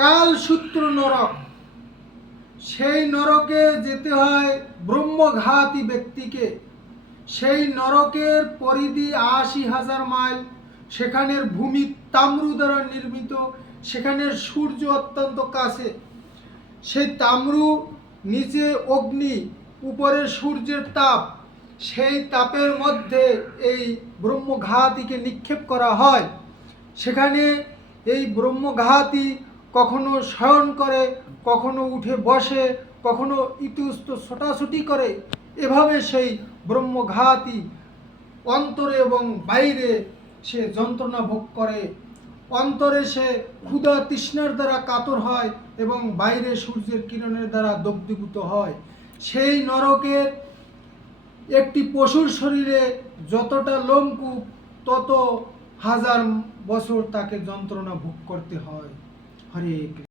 কালসূত্র নরক। সেই নরকে যেতে হয় ব্রহ্মঘাতী ব্যক্তিকে। সেই নরকের পরিধি ৮০,০০০ মাইল। সেখানের ভূমি তাম্র দ্বারা নির্মিত, সেখানের সূর্য অত্যন্ত কাছে। সেই তাম্র, নিচে অগ্নি, উপরে সূর্যের তাপ। সেই তাপের মধ্যে এই ব্রহ্মঘাতীকে নিক্ষেপ করা হয়। সেখানে এই ব্রহ্মঘাতী কখনো শয়ন করে, কখনো উঠে বসে, কখনো ইতস্ত ছোটাছুটি করে। এভাবে সেই ব্রহ্মঘাতী অন্তরে এবং বাইরে সে যন্ত্রণা ভোগ করে। অন্তরে সে ক্ষুধা তৃষ্ণার দ্বারা কাতর হয় এবং বাইরে সূর্যের কিরণের দ্বারা দগ্ধীভূত হয়। সেই নরকের একটি পশুর শরীরে যতটা লোমকূপ, তত ১,০০০ বছর তাকে যন্ত্রণা ভোগ করতে হয়। হরে কৃষ্ণ।